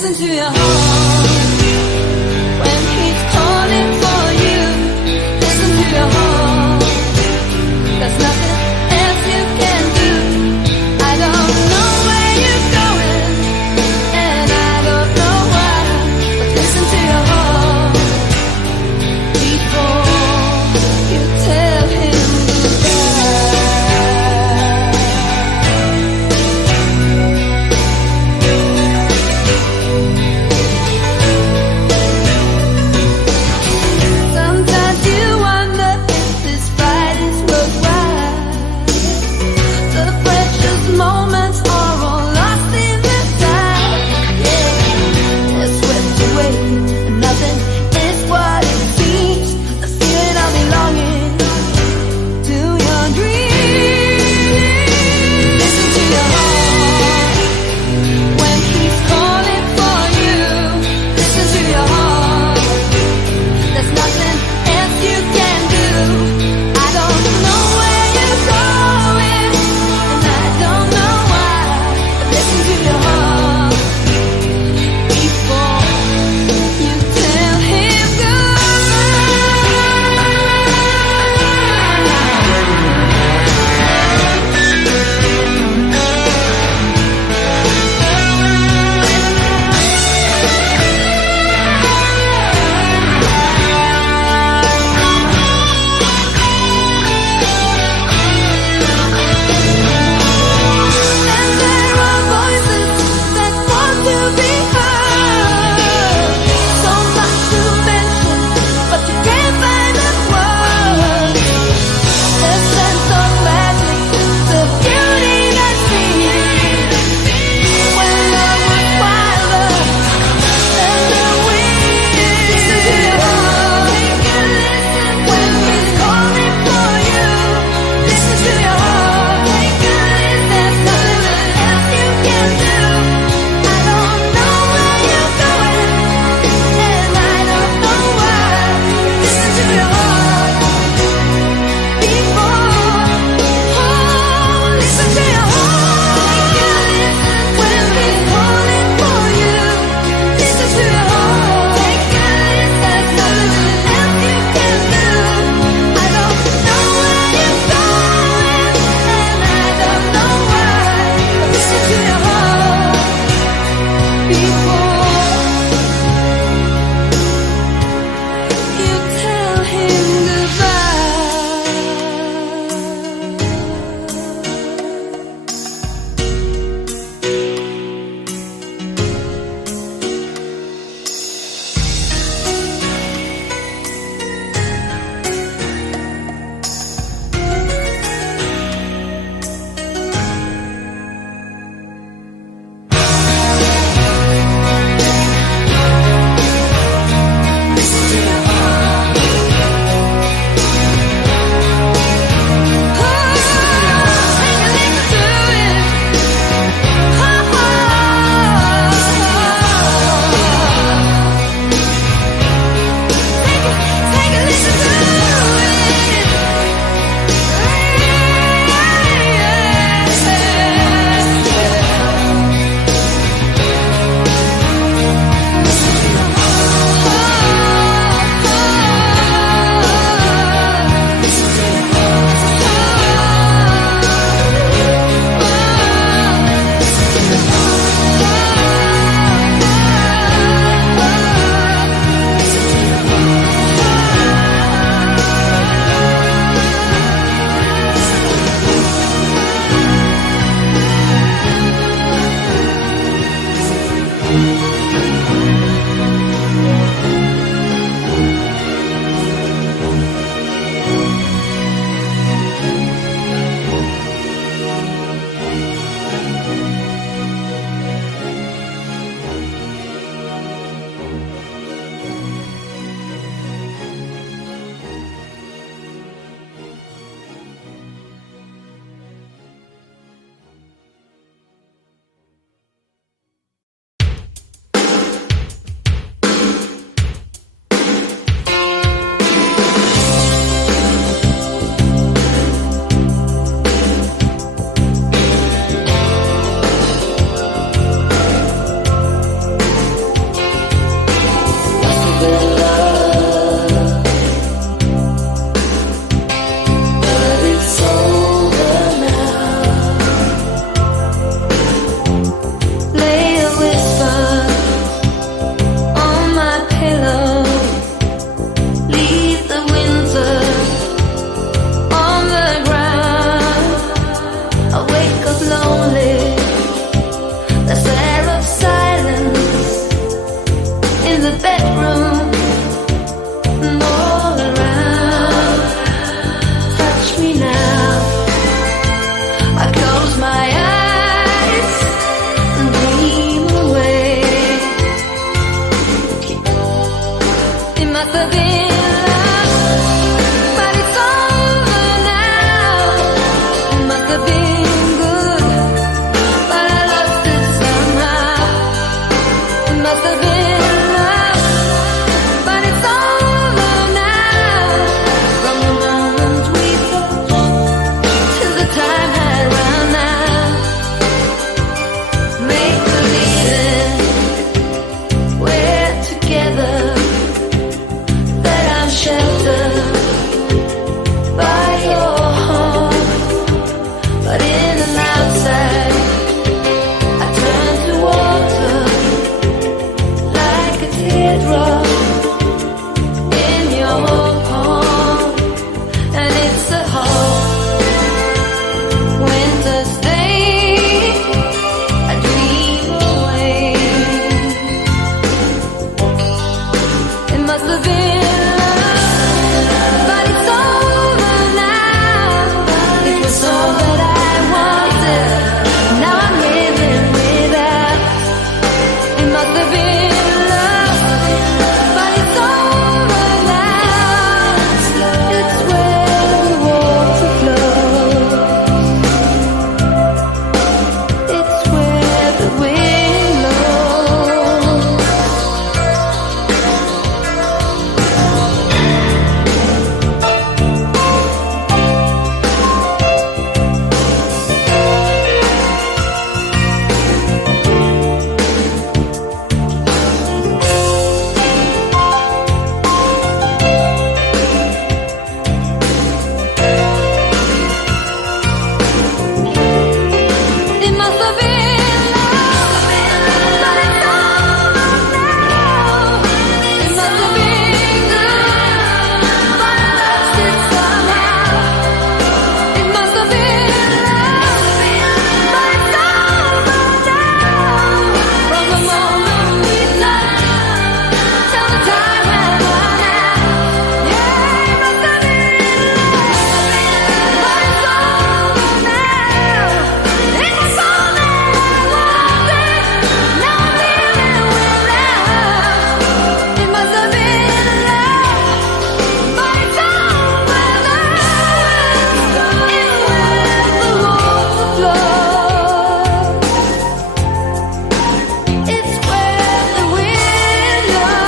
Listen to your heart when he's calling for you. Listen to your heart. There's nothing else you can do. I don't know where you're going, and I don't know why, but listen to your heart before you tell him sometimes you wonder if this fight is worthwhile. have been love, but it's over now. From the moment we touched till the time had run out. Make believing we're together, that I'm sheltered by your heart, but in and outside I turn to water like a teardrop in your palm. And it's a hard winter's day, I dream away. It must have been love, but it's over now. It was all that I wanted, now I'm living without. It must have been love, but it's over now. It's where the water flows, it's where the wind blows. It must have been love, but it's over now. It must have been good, but I lost it somehow. It must have been love, but it's over now. From the moment we touched till the time had run out. Yeah, it must have been love, but it's over now. It was all that I wanted, now I'm living without. It must have been love, but it's over now. It's where the water flows, it's where the wind blows.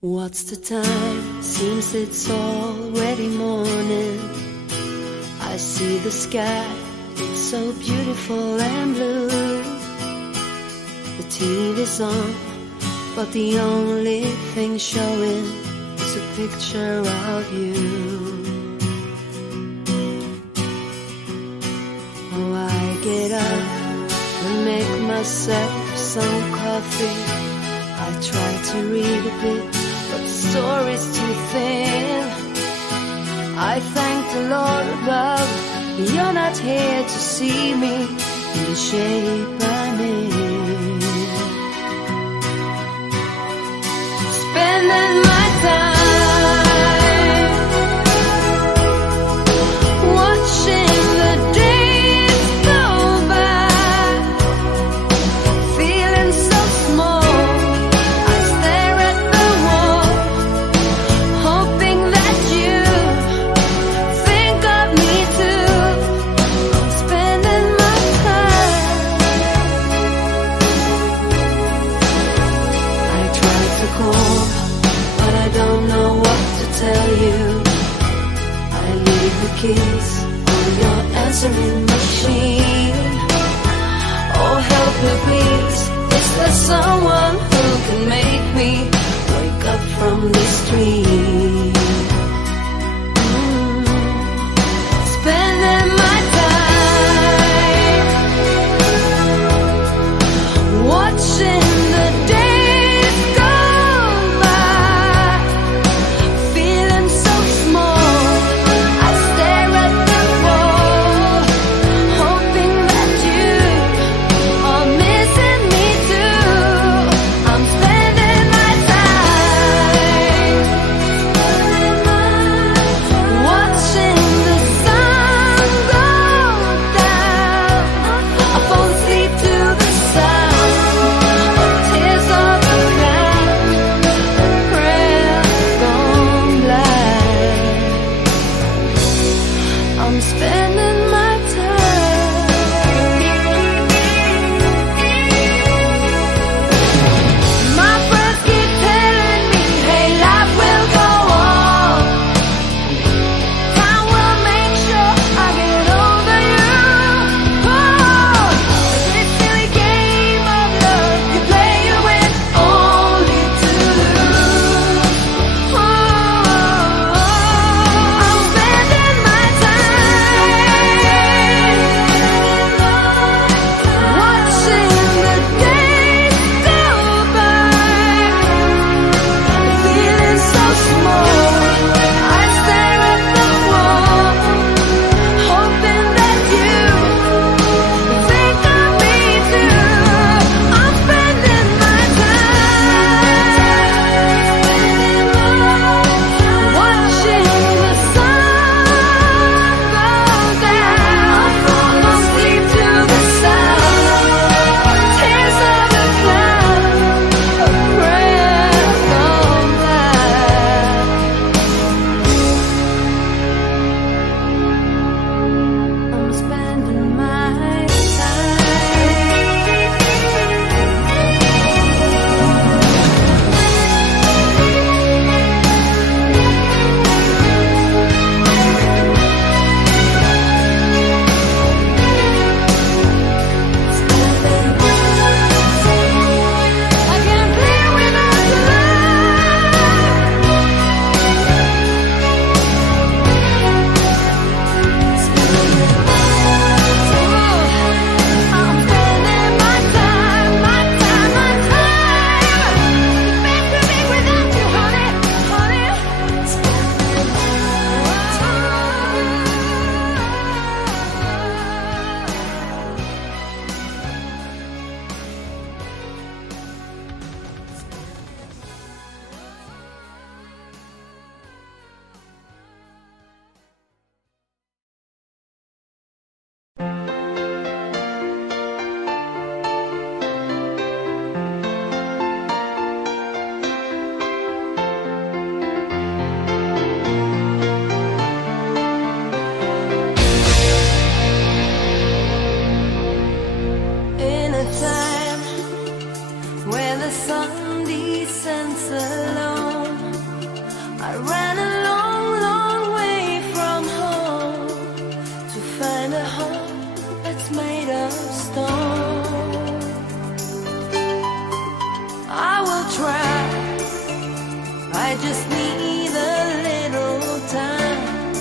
What's the time? Seems it's already morning. I see the sky, so beautiful and blue. The TV's on, but the only thing showing is a picture of you. Oh, I get up and make myself some coffee. I try to read a bit, but the story's too thin. I thank the Lord above, you're not here to see me in the shape I'm in. Spending my time watching the days go by, feeling so small. I stare at the wall, hoping that you think of me too. I'm spending my time. I try to call, but I don't know what to tell you. I leave the keys on your answering machine. Oh, help me please, is there someone who can make me wake up from this dream? Spending my time watching the days go by, feeling so small. I stare at the wall, made of stone. I will try, I just need a little time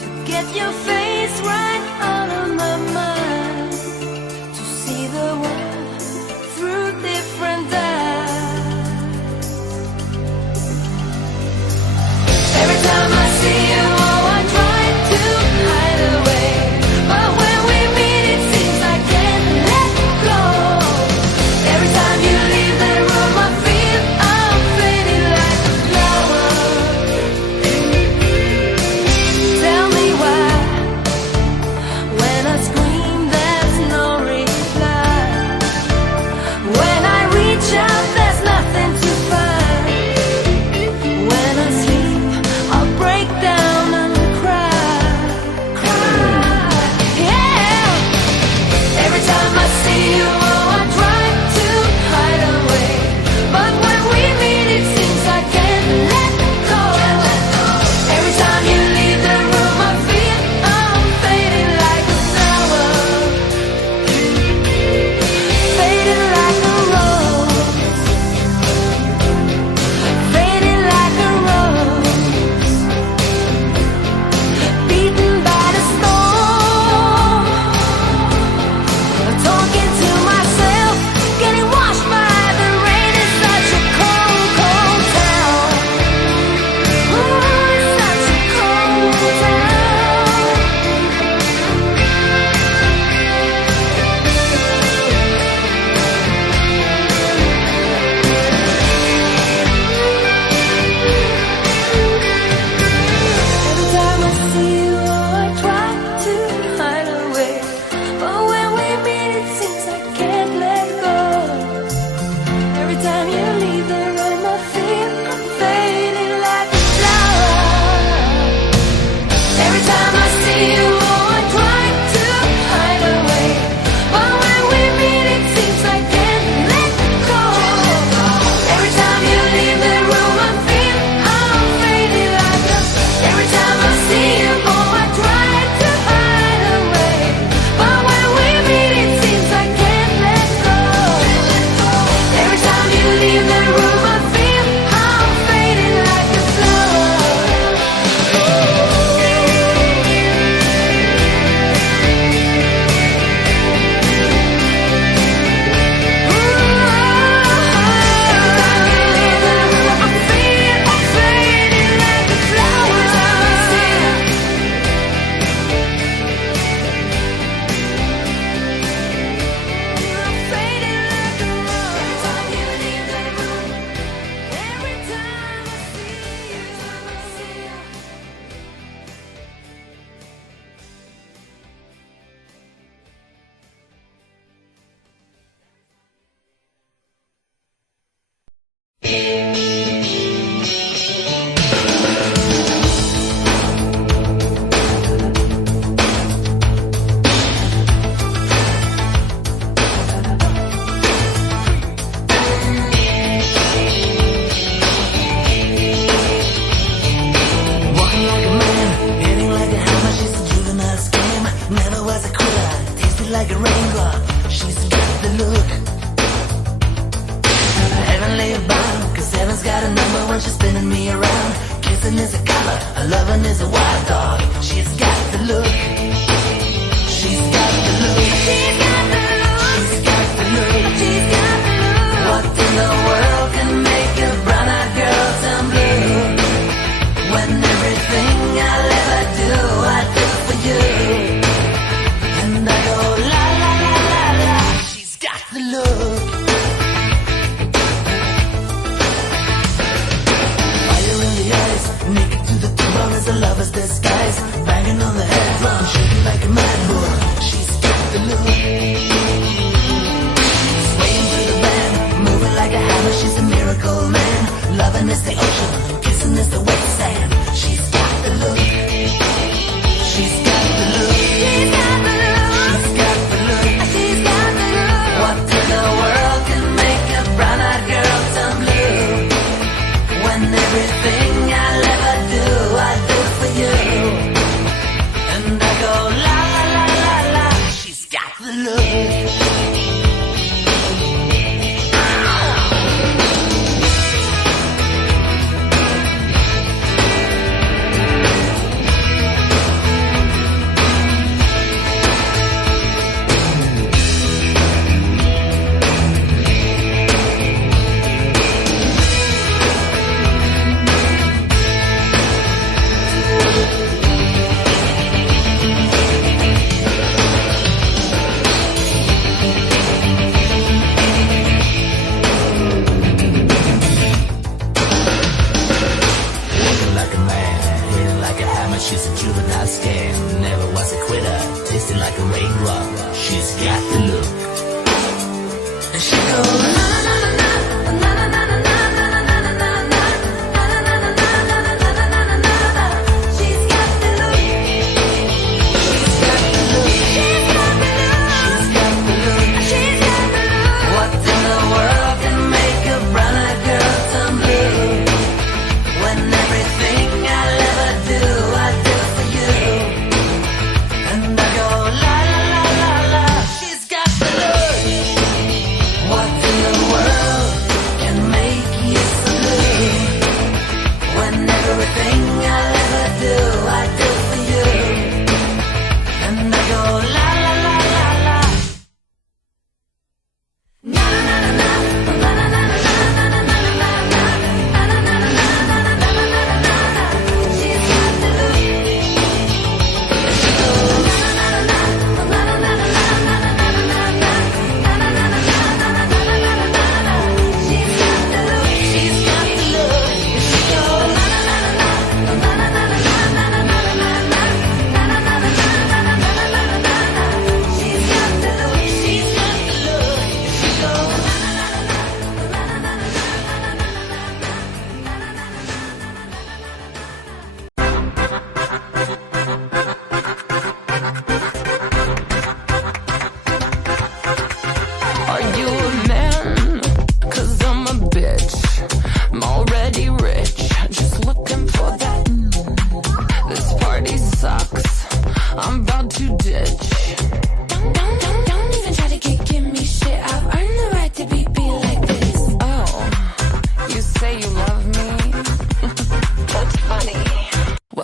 to get your face right out of my mind, to see the world through different eyes. Every time I see you, oh, I try to hide away, but when we meet it seems I can't let go. Every time you leave the room I feel I'm fading like a flower. Tell me why, when I scream there's no reply, when I reach out there's nothing to find, when I sleep I'll break down and cry, cry, yeah. Every time I see you, oh, I try to hide away, but when we meet it seems I can't let go. Every time you leave the room I feel I'm fading like a flower, fading like a rose, fading like a rose, beaten by the storm. I'm talking to myself, getting washed by the rain. It's such a cold, cold town. Ooh, it's such a cold town. Every time I see you, oh, I try to hide away, but when we meet it seems I can't let go. Every time you leave the room I feel I'm fading like a flower. Every time I see you, oh, I try to hide away, but when we meet it seems I can't let go. Every time you leave the room I feel I'm fading like a. Every time I see you, oh, I try to hide away, but when we meet it seems I can't let go. Every time you leave the room I feel I'm fading like a flower. Walking like a man, hitting like a hammer. She's a juvenile scam. Never was a quitter, tasted like a raindrop. She's got the look. Heavenly bound, cause heaven's got a number when she's spinning me around. Kissing is a color, a loving is a wild dog. She's got the look. She's got the look. She's got the look. She's got the look. She's got the look. What in the world can make a brown-eyed girl turn blue? When everything I'll ever do, I do for you. And I go la la la la la. She's got the look. Fire in the eyes, naked to the bone as a lover's disguise. Banging on the head drum, shaking like a mad bull. She's got the look. Swaying through the band, moving like a hammer. She's a miracle man. Loving is the ocean, kissing is the wet sand. She's got the look. She's got the look. She's got the look. She's got the look. She's got the look. What in the world can make a brown-eyed girl turn blue? When everything I'll ever do, I do for you. And I go la la la la la. She's got the the look. She's a juvenile scam, never was a quitter, tasting like a raindrop. She's got the look. And she goes na na na na na na na na na na na. She's got the look. She's got the look. She's got the look. She's got the look. What in the world can make a brown girl turn blue? When everything I'll ever do I do for you, and I go la la la la la. She's got the look. What in the world can make you so blue? When everything I'll ever do I do for you, and I go la la la la la. Na na na na na na na na.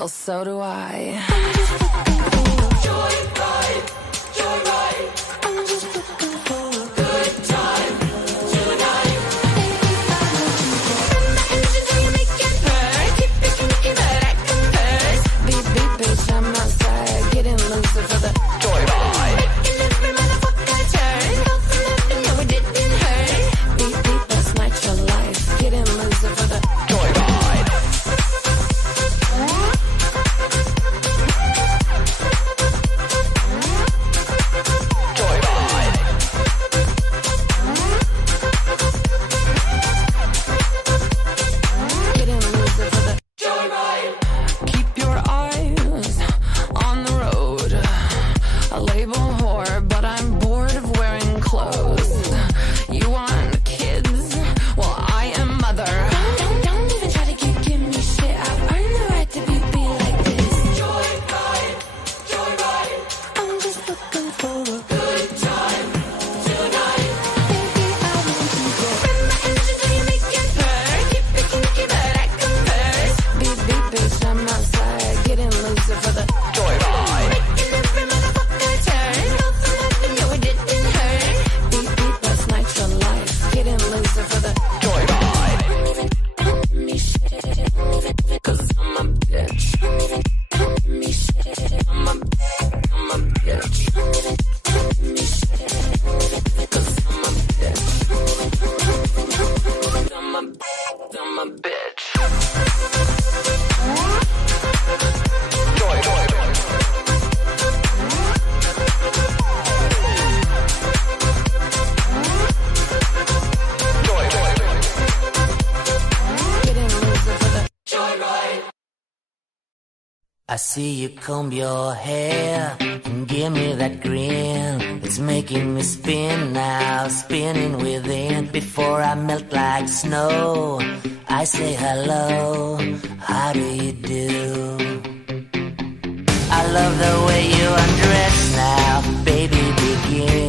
So do I. Joyride, joyride. I'm just looking for a good time tonight. Run my engine till you make it burn. Keep it sneaky, but I converse. Beep, beep, bitch, I'm outside. Getting loose for the joyride. Making every motherfucker turn. Felt the love and no, it didn't hurt. Beep, beep, last night your life. Getting loose for the joyride. I see you comb your hair and give me that grin. It's making me spin now, spinning within. Before I melt like snow, I say hello, how do you do? I love the way you undress now, baby, begin.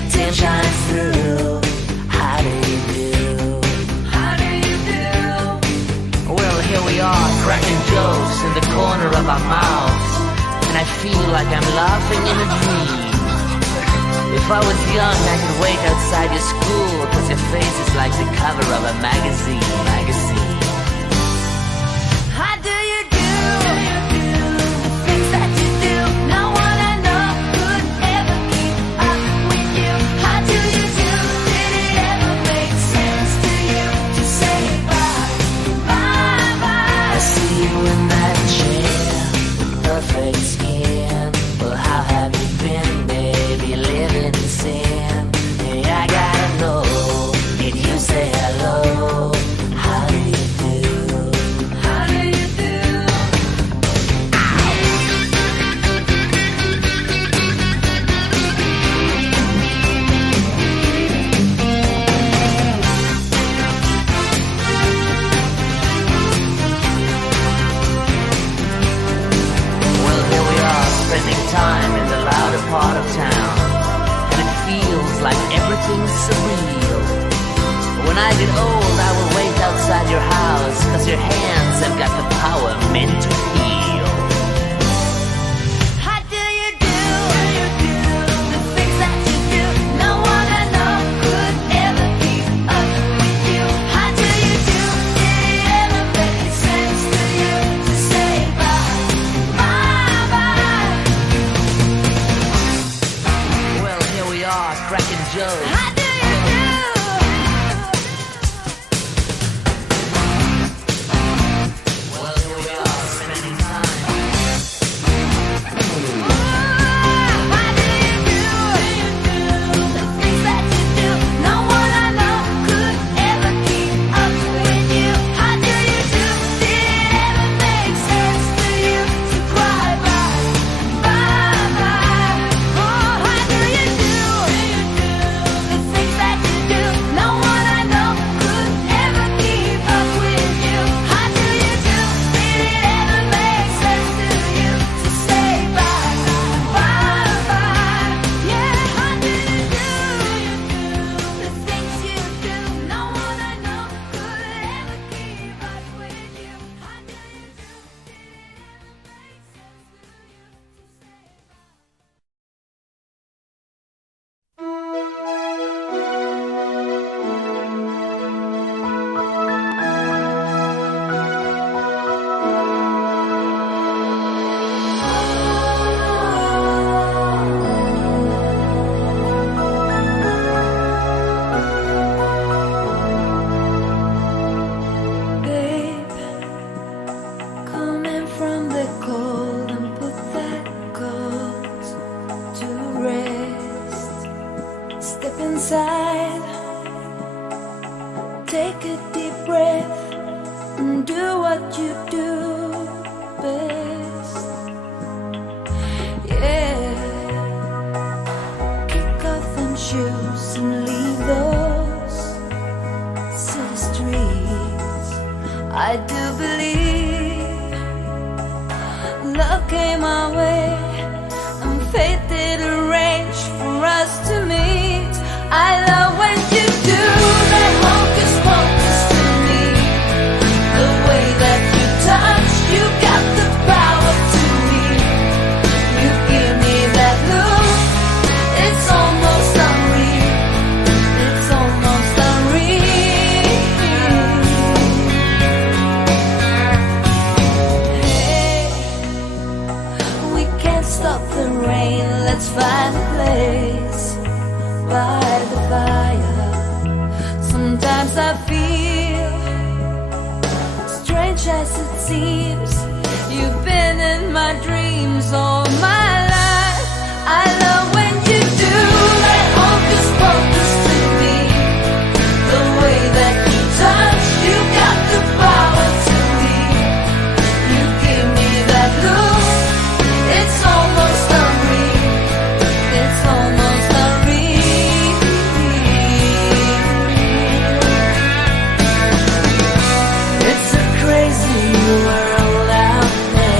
big tin shines through. How do you do? How do you do? Well, here we are, cracking jokes in the corner of our mouths, and I feel like I'm laughing in a dream. If I was young, I could wait outside your school, 'cause your face is like the cover of a magazine. How do you do? The things that you do, no one I know could ever keep up with you. How do you do? Did it ever make sense to you to say bye, bye, bye? I see you in that chair, perfect skin. Well, how have you been, baby? Living in sin. Hey, I gotta know, did you say hello? How do you do? How do you do? Well, here we are, spending time in the louder part of town, and it feels like everything's surreal. When I get old, I will wait outside your house, 'cause your hands have got the power meant to heal. How do you do? The things that you do, no one I know could ever keep up with you. How do you do? Did it ever make sense to you to say bye, bye, bye? Well, here we are, cracking jokes. How do you do? Well, here we are, spending time. How do you do? The things that you do, no one I know could ever keep up with you. How do you do? Did it ever make sense to you to cry bye, bye, bye? Oh, how do you do? The things that you do, no one I know could ever keep up with you. How do you do? Did it ever make sense to you to say bye, bye, bye? Yeah, how do you do? The things you do, no one I know could ever keep up with you. How do you do? Did it ever make sense to you Babe, come in from the cold and put that coat to rest. Step inside, take a deep breath, and do what you do best. Yeah, kick off them shoes and leave those city streets. I do believe love came our way, and fate did arrange for us to meet. I love when you do that hocus pocus to me, the way that you touch, you got the power to me. You give me that look, it's almost unreal. It's almost unreal. Hey, we can't stop the rain, let's find a place by the fire. Sometimes I feel strange as it seems, you've been in my dreams all my life. I love when you do that hocus pocus to me, the way that you touch, you got the power to me. You give me that look, it's almost unreal. It's almost unreal. It's a crazy world out there.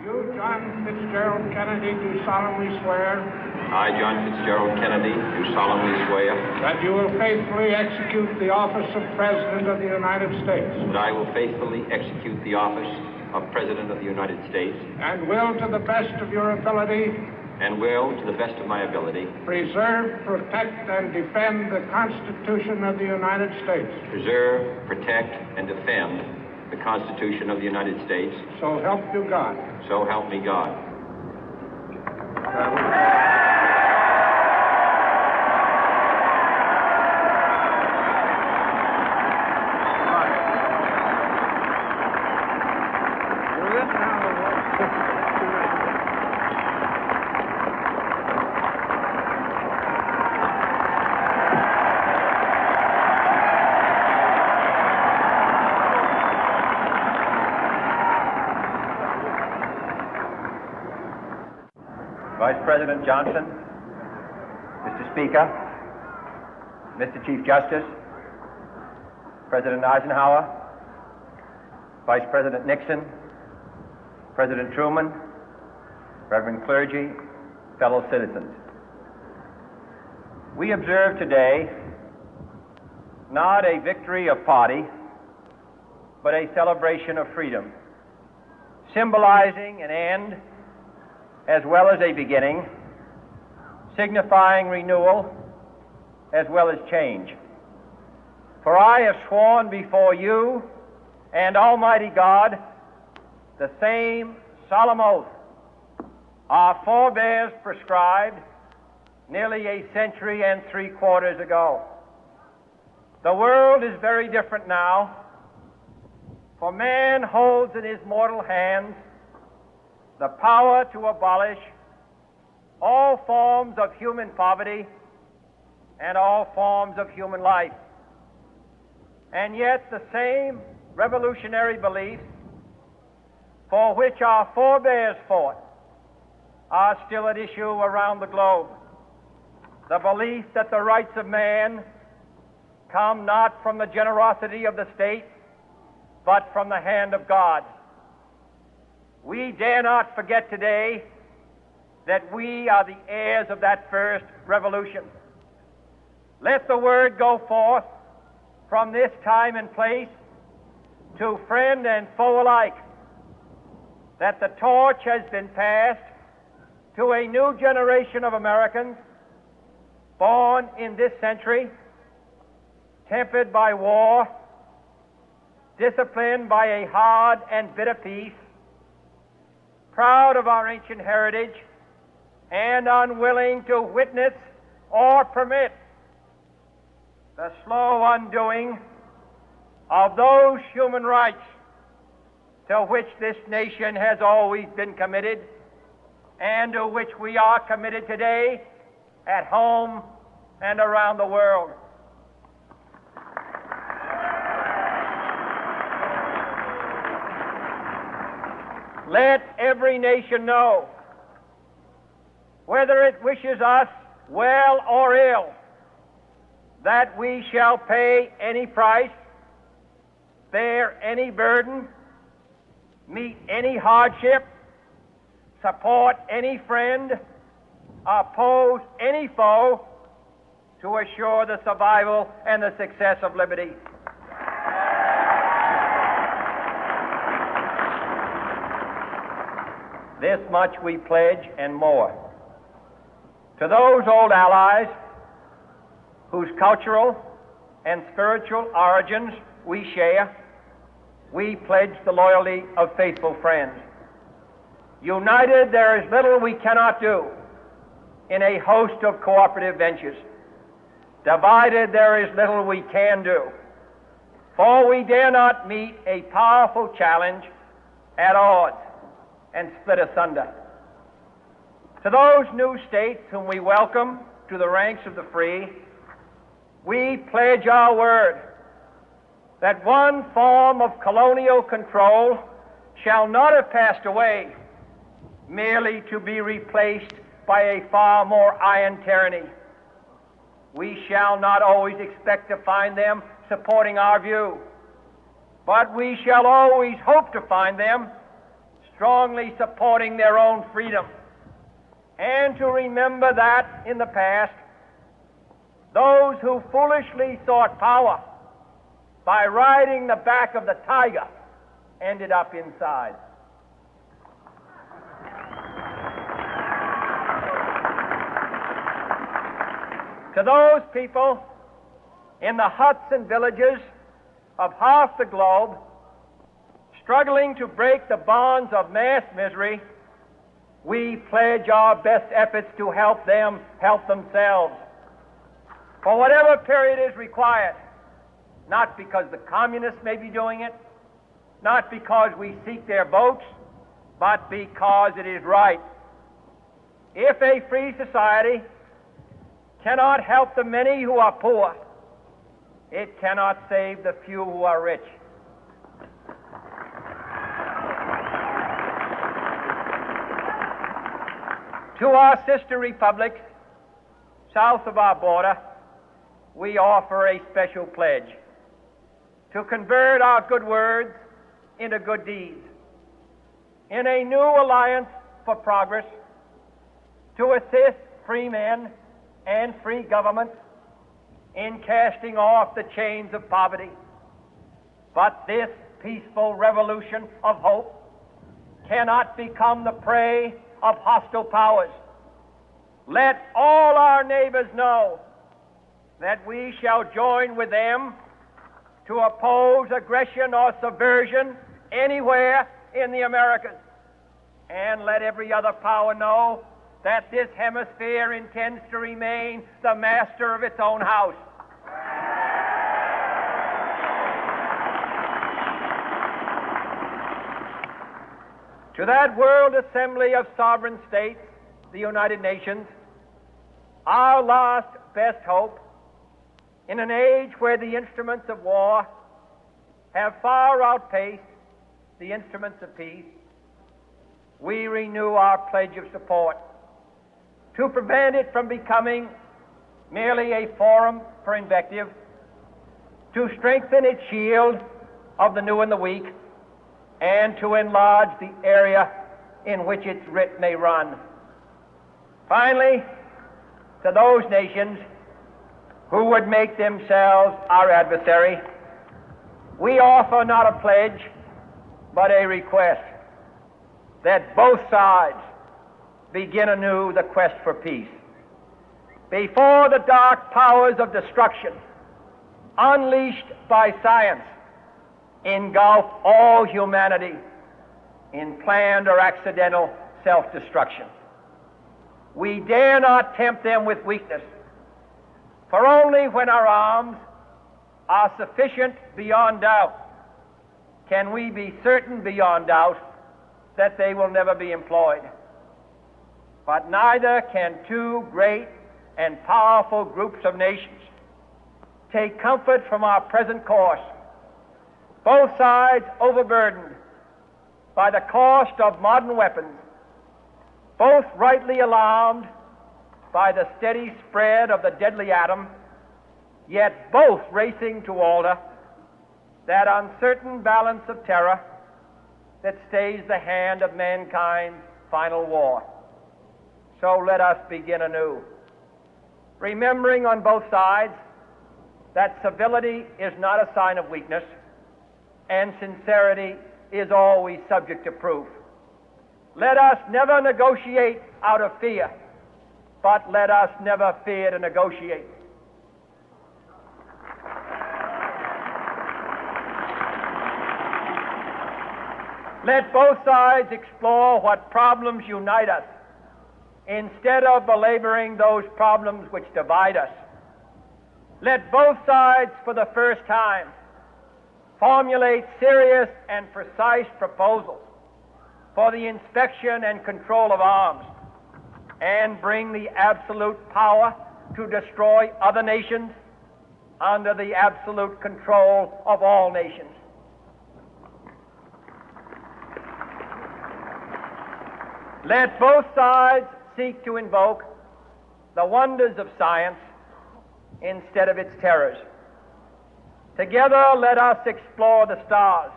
You, John Fitzgerald Kennedy, do solemnly swear I, John Fitzgerald Kennedy, do solemnly swear that you will faithfully execute the office of President of the United States that I will faithfully execute the office of President of the United States and will, to the best of your ability, and will, to the best of my ability, preserve, protect, and defend the Constitution of the United States. preserve, protect, and defend the Constitution of the United States. So help you God. So help me God. Vice President Johnson, Mr. Speaker, Mr. Chief Justice, President Eisenhower, Vice President Nixon, President Truman, Reverend clergy, fellow citizens. We observe today not a victory of party, but a celebration of freedom, symbolizing an end as well as a beginning, signifying renewal as well as change. For I have sworn before you and Almighty God the same solemn oath our forebears prescribed nearly a century and 3/4 ago. The world is very different now, for man holds in his mortal hands the power to abolish all forms of human poverty and all forms of human life. And yet the same revolutionary beliefs for which our forebears fought are still at issue around the globe. The belief that the rights of man come not from the generosity of the state, but from the hand of God. We dare not forget today that we are the heirs of that first revolution. Let the word go forth from this time and place to friend and foe alike that the torch has been passed to a new generation of Americans born in this century, tempered by war, disciplined by a hard and bitter peace, proud of our ancient heritage, and unwilling to witness or permit the slow undoing of those human rights to which this nation has always been committed and to which we are committed today at home and around the world. Let every nation know, whether it wishes us well or ill, that we shall pay any price, bear any burden, meet any hardship, support any friend, oppose any foe to assure the survival and the success of liberty. This much we pledge and more. To those old allies whose cultural and spiritual origins we share, we pledge the loyalty of faithful friends. United, there is little we cannot do in a host of cooperative ventures. Divided, there is little we can do, for we dare not meet a powerful challenge at odds and split asunder. To those new states whom we welcome to the ranks of the free, we pledge our word that one form of colonial control shall not have passed away, merely to be replaced by a far more iron tyranny. We shall not always expect to find them supporting our view, but we shall always hope to find them strongly supporting their own freedom, and to remember that in the past, those who foolishly sought power by riding the back of the tiger ended up inside. To those people in the huts and villages of half the globe struggling to break the bonds of mass misery, we pledge our best efforts to help them help themselves for whatever period is required, not because the communists may be doing it, not because we seek their votes, but because it is right. If a free society cannot help the many who are poor, it cannot save the few who are rich. To our sister republics south of our border, we offer a special pledge to convert our good words into good deeds, in a new alliance for progress, to assist free men and free governments in casting off the chains of poverty. But this peaceful revolution of hope cannot become the prey of hostile powers. Let all our neighbors know that we shall join with them to oppose aggression or subversion anywhere in the Americas. And let every other power know that this hemisphere intends to remain the master of its own house. To that World Assembly of Sovereign States, the United Nations, our last best hope, in an age where the instruments of war have far outpaced the instruments of peace, we renew our pledge of support to prevent it from becoming merely a forum for invective, to strengthen its shield of the new and the weak, and to enlarge the area in which its writ may run. Finally, to those nations who would make themselves our adversary, we offer not a pledge, but a request that both sides begin anew the quest for peace. Before the dark powers of destruction, unleashed by science, engulf all humanity in planned or accidental self-destruction, we dare not tempt them with weakness, for only when our arms are sufficient beyond doubt can we be certain beyond doubt that they will never be employed. But neither can two great and powerful groups of nations take comfort from our present course, both sides overburdened by the cost of modern weapons, both rightly alarmed by the steady spread of the deadly atom, yet both racing to alter that uncertain balance of terror that stays the hand of mankind's final war. So let us begin anew, remembering on both sides that civility is not a sign of weakness, and sincerity is always subject to proof. Let us never negotiate out of fear, but let us never fear to negotiate. Let both sides explore what problems unite us, instead of belaboring those problems which divide us. Let both sides, for the first time, formulate serious and precise proposals for the inspection and control of arms, and bring the absolute power to destroy other nations under the absolute control of all nations. Let both sides seek to invoke the wonders of science instead of its terrors. Together, let us explore the stars,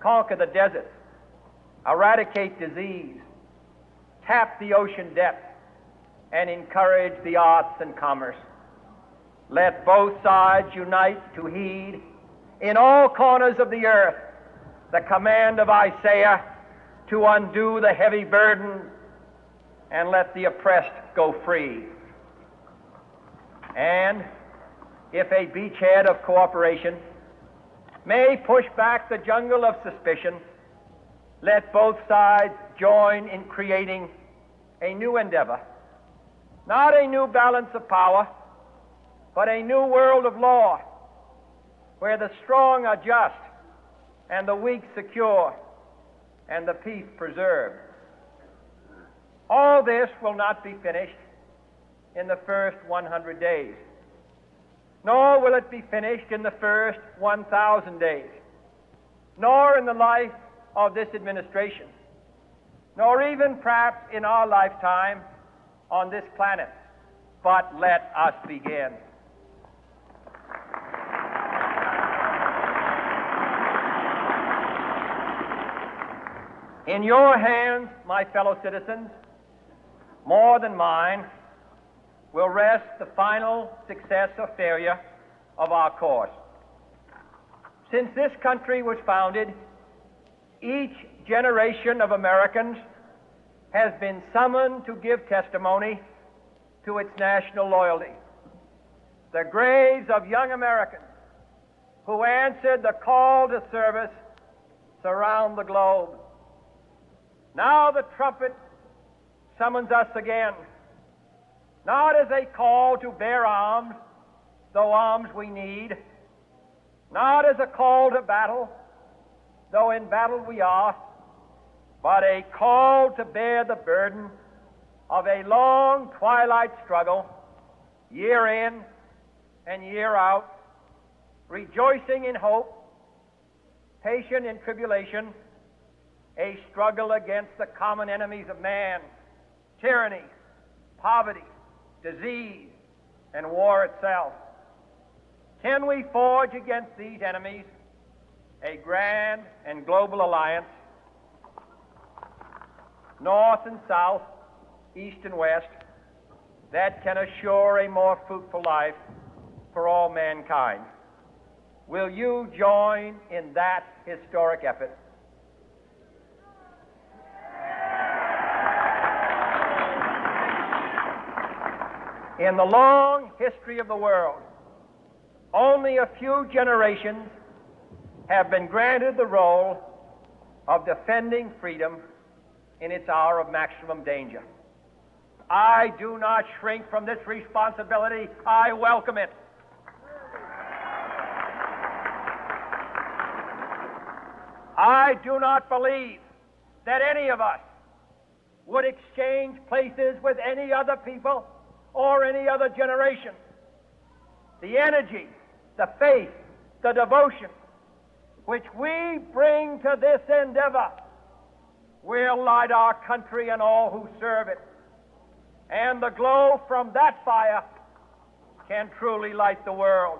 conquer the deserts, eradicate disease, tap the ocean depth, and encourage the arts and commerce. Let both sides unite to heed in all corners of the earth the command of Isaiah to undo the heavy burden and let the oppressed go free. And if a beachhead of cooperation may push back the jungle of suspicion, let both sides join in creating a new endeavor, not a new balance of power, but a new world of law, where the strong are just and the weak secure and the peace preserved. All this will not be finished in the first 100 days, nor will it be finished in the first 1,000 days, nor in the life of this administration, nor even perhaps in our lifetime on this planet. But let us begin. In your hands, my fellow citizens, more than mine, will rest the final success or failure of our course. Since this country was founded, each generation of Americans has been summoned to give testimony to its national loyalty. The graves of young Americans who answered the call to service surround the globe. Now the trumpet summons us again, not as a call to bear arms, though arms we need, not as a call to battle, though in battle we are, but a call to bear the burden of a long twilight struggle, year in and year out, rejoicing in hope, patient in tribulation, a struggle against the common enemies of man, tyranny, poverty, disease, and war itself. Can we forge against these enemies a grand and global alliance, north and south, east and west, that can assure a more fruitful life for all mankind? Will you join in that historic effort? In the long history of the world, only a few generations have been granted the role of defending freedom in its hour of maximum danger. I do not shrink from this responsibility. I welcome it. I do not believe that any of us would exchange places with any other people or any other generation. The energy, the faith, the devotion which we bring to this endeavor will light our country and all who serve it. And the glow from that fire can truly light the world.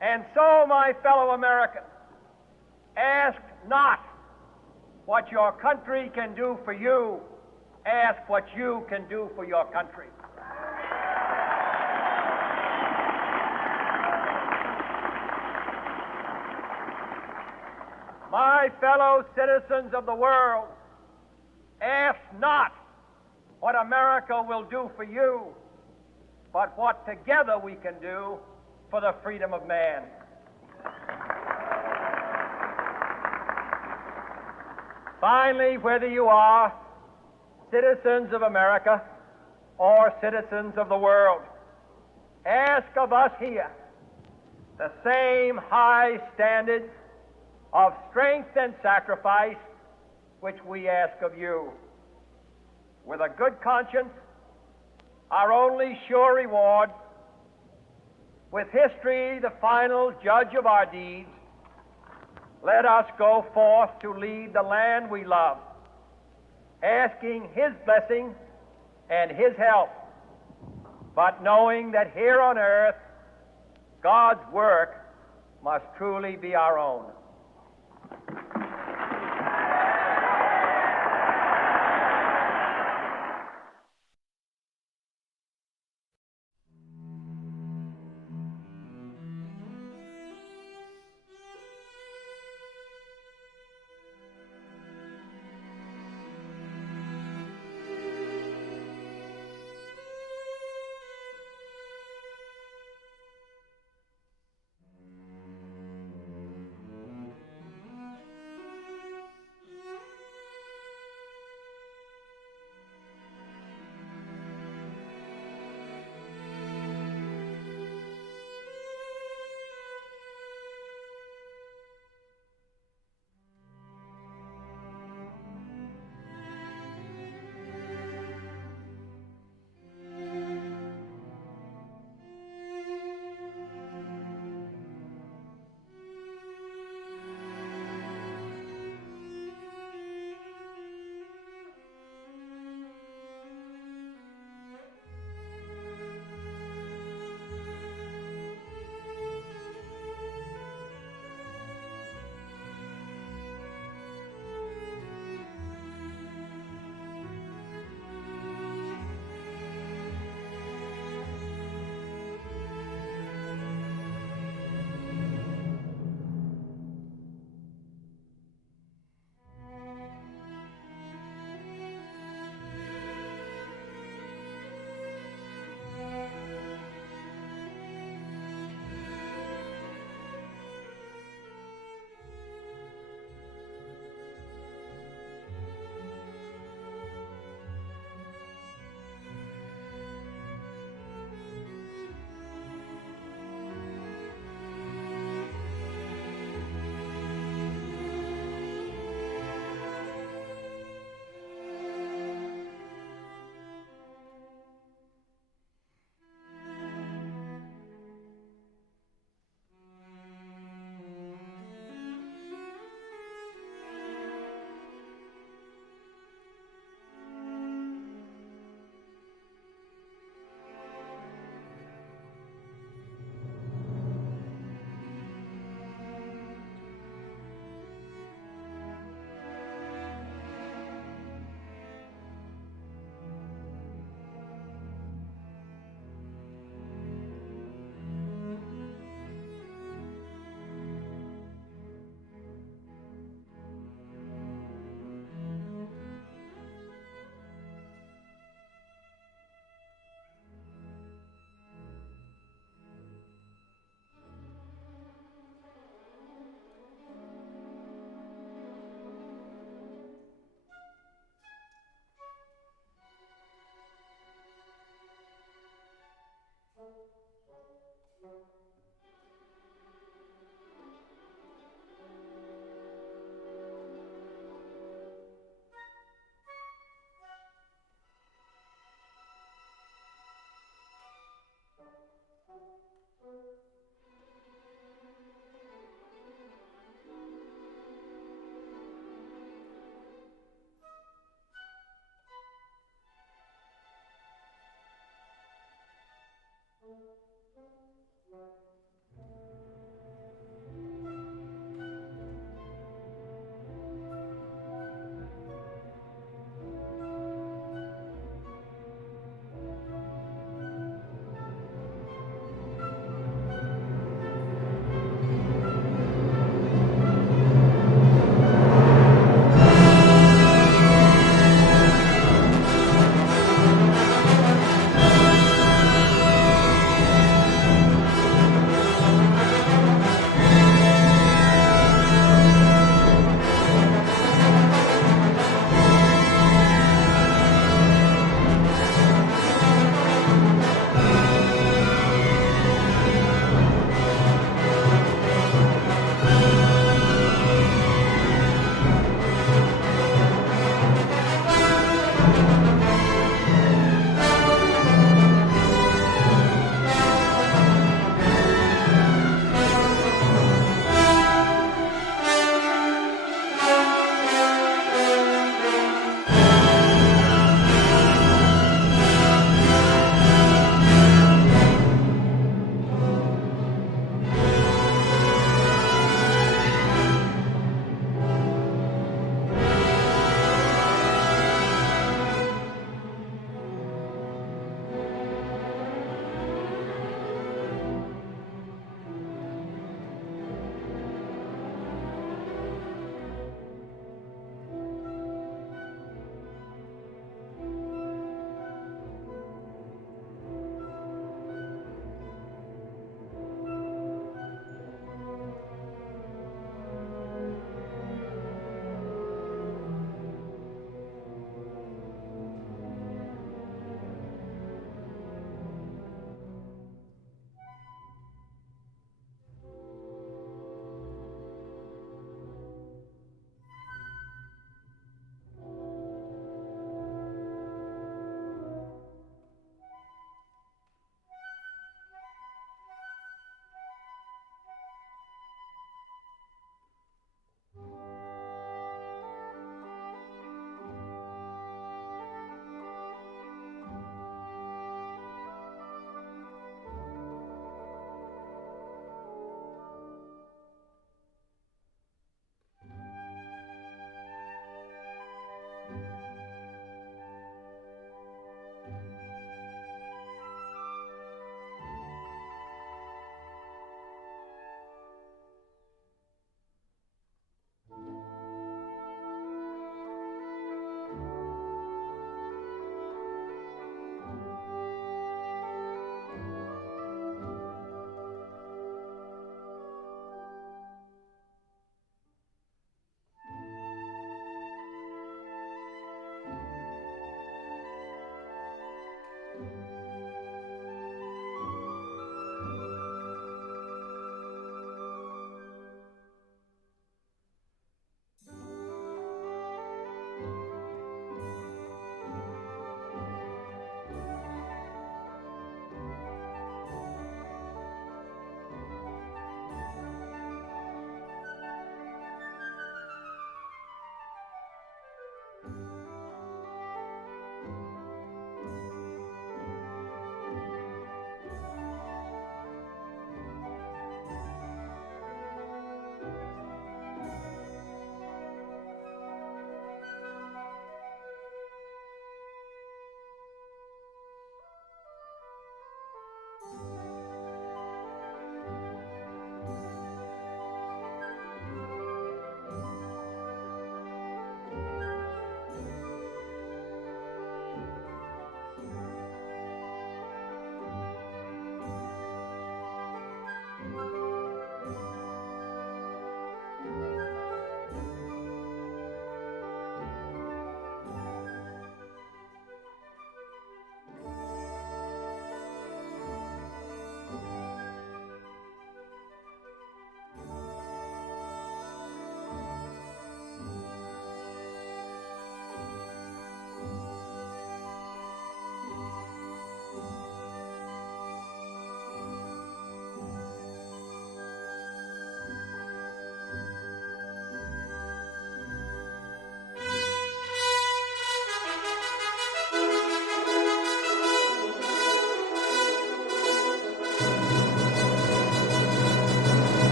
And so, my fellow Americans, ask not what your country can do for you, ask what you can do for your country. My fellow citizens of the world, ask not what America will do for you, but what together we can do for the freedom of man. Finally, whether you are citizens of America or citizens of the world, ask of us here the same high standards of strength and sacrifice which we ask of you. With a good conscience, our only sure reward, with history the final judge of our deeds, let us go forth to lead the land we love, asking His blessing and His help, but knowing that here on earth God's work must truly be our own.